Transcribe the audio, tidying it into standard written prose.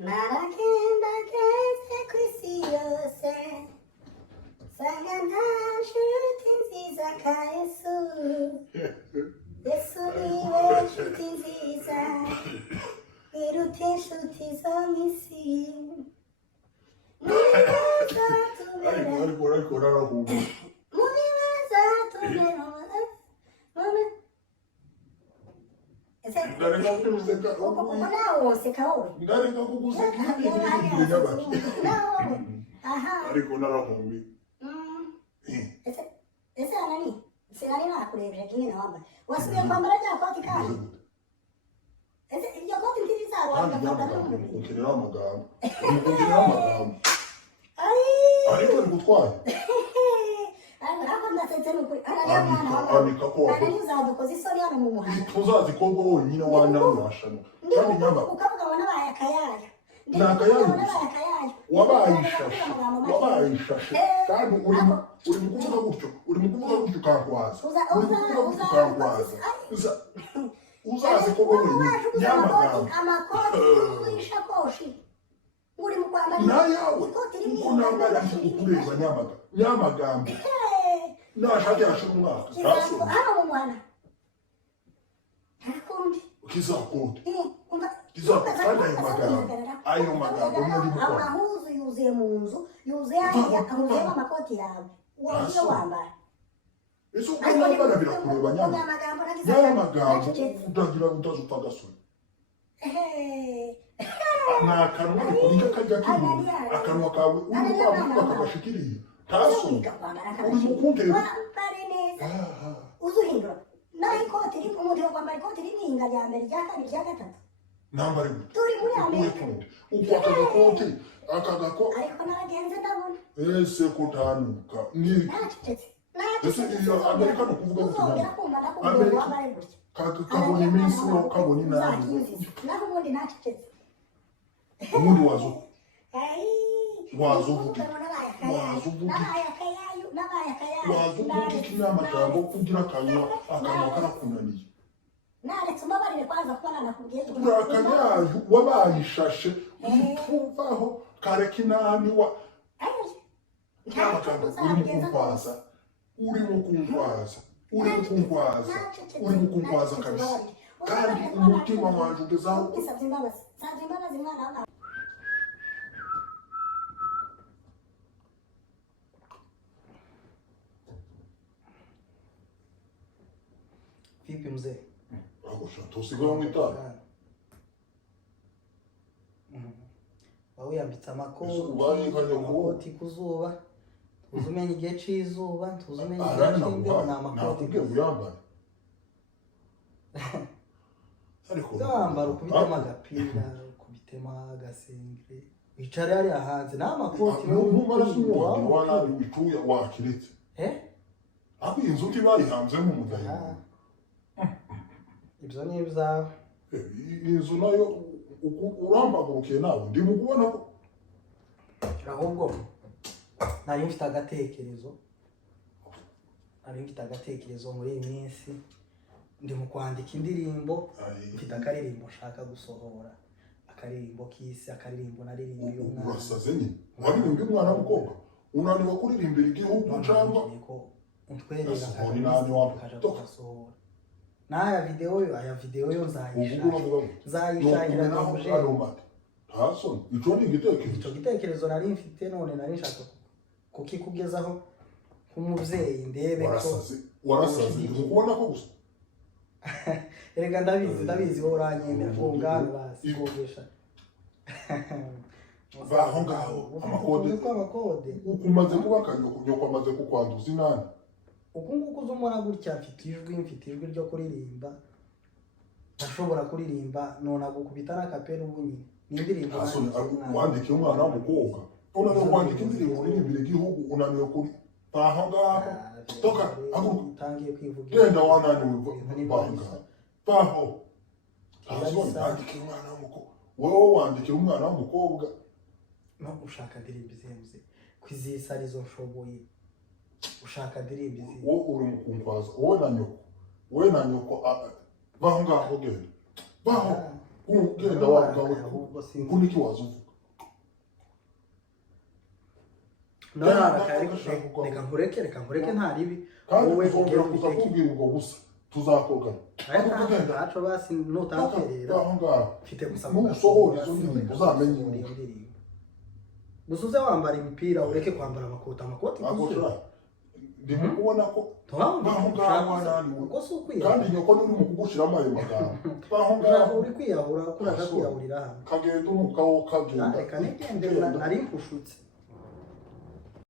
Narakenda kese kwisiose Sangana shuti nziza ka Yesu Yesu niwe shuti nziza Irute shuti zo mwisi Mubibaza tubera Mubibaza tubera Ndarenga kumuseka nawo seka wowe ndarenga kukuseka ibintu byabaki aha ariko narahumbi ese anani sinari nakurebye kimwe na wamba wasubiye kwambara rya koti kandi ese iyo koti nziza wanda kwambara ukenera amagambo ariko ngutwaye Anika ko uzadukoze isoni hano mu muhanda tuzazi ko ngo wenyine wanamwashano kandi nyamba ukavuga ngo nabaye akayaya wabayishashe kandi uri mukuvuga gutyo ukangwaza uzazi ko ngo wenyine nyamagambo amakoti y'ishakoshi uri mu kwambara nayawe uko nambara ukureba nyamagambo nashaka yashira umwaka hano mu mwana ntakundi kizakundi kandi ayo magambo niyo ndi gukora amahuzu yuzuye mu nzu yuzuye ahuzuyemo amakoti yawe wagiye wambara ese uko nambara birakureba nyamagambo utagira utazupfa gasore nakanwa ariko nicyo kajya k'inyuma akanwa kawe uri kwavuga kagashikiriye tasumba uri mukuntera uzuhindura naho ikoti rimwe umuntu yokwambara ikoti rimwe rya mbere rya kabiri rya gatatu nambare gute turi muri Amerika uko akagakoti ariko naragenze ndabona ese kutanuka ni ese iyo Amerika no kuvuga gute Amerika kabona iminsi no kabona inama naho ubundi nacecetse ubundi wazuvuga ikinamagambo kugira akanwa karakunaniye naretse umabarire kwanza kuba nanakubwiye urakanyaje wabayishashe yituvaho kareka inani wa nyamagambo urimo kunkwaza kabisa kandi umutima wanje ugezaho nsabye imbabazi mwana wawe vipi mzee? Tusigaho mwitara wawiyambitse amakoti ku zuba tuzi umenya igihe c'izuba tuzi umenya igihe c'imbeho ni amakoti uyambara wambara ukubitemo agapira ukubitemo agasengere wicare hariya hanze ni amakoti numaraso umuhondo wanabi wicuye wakiretse ako iyi nzu utibayihanzemo umudayi ibyo ni ibyawe inzu nayo urambagurukiye nawe ndi mu kubona ko ahubwo nari mfite agatekerezo muri iyi minsi ndi mu kwandika indirimbo mfite akaririmbo nshaka gusohora akaririmbo k'isi akaririmbo naririmbiye umwana urasaze nyine waririmbiye umwana w'umukobwa unaniwe kuririmbira igihugu cyangwa untwerera akasohora n'aya video yo nzayishakira kamuje ntasoni ico ni igitekerezo nari mfite none nari nshaka kukikugezaho nk'umuvyeyi ndebe ko warasaze ukubona ko gusa erega ndabizi wowe uranyemera ko ngana basikogesha vaho ngaho amakode ukumaze kuba akanyoko kwamaze kukwanduza inani uku nguku uzumubona gutya mfite ijwi ryo kuririmba ntashobora kuririmba none agukubita n'akapera ubunyine ni indirimbo wandikiye umwana w'umukobwa unaniwe kwandika indirimbo uririmbira igihugu unaniwe kuri vaho ngaho toka utangiye kwivuga genda wananiwe vaho wandikiye umwana w'umukobwa wowe wandikiye umwana w'umukobwa no ushaka ndirimbo izemze kwizisa arizo nshoboye ushaka ndirimbo izi wowe uri mu kunkwaza wowe na nyoko vaho ngaho genda vaho ugenda wagawe ukundi kiwazo reka nkureke nta ribi kandi uzongera kuza kubwira ubwo busa tuzakogana ntaco basi nutamperera mfite gusa nusohora izo ndirimbo uzamenye gusa uze wambara imipira ureke kwambara amakoti ndimo kubona ko kandi nyoko ni urimo kugushiramo ayo magambo uri kwiyahura kuraja kwiyahurira hano kagenda umukawo kagenda reka nigende nari mpushutse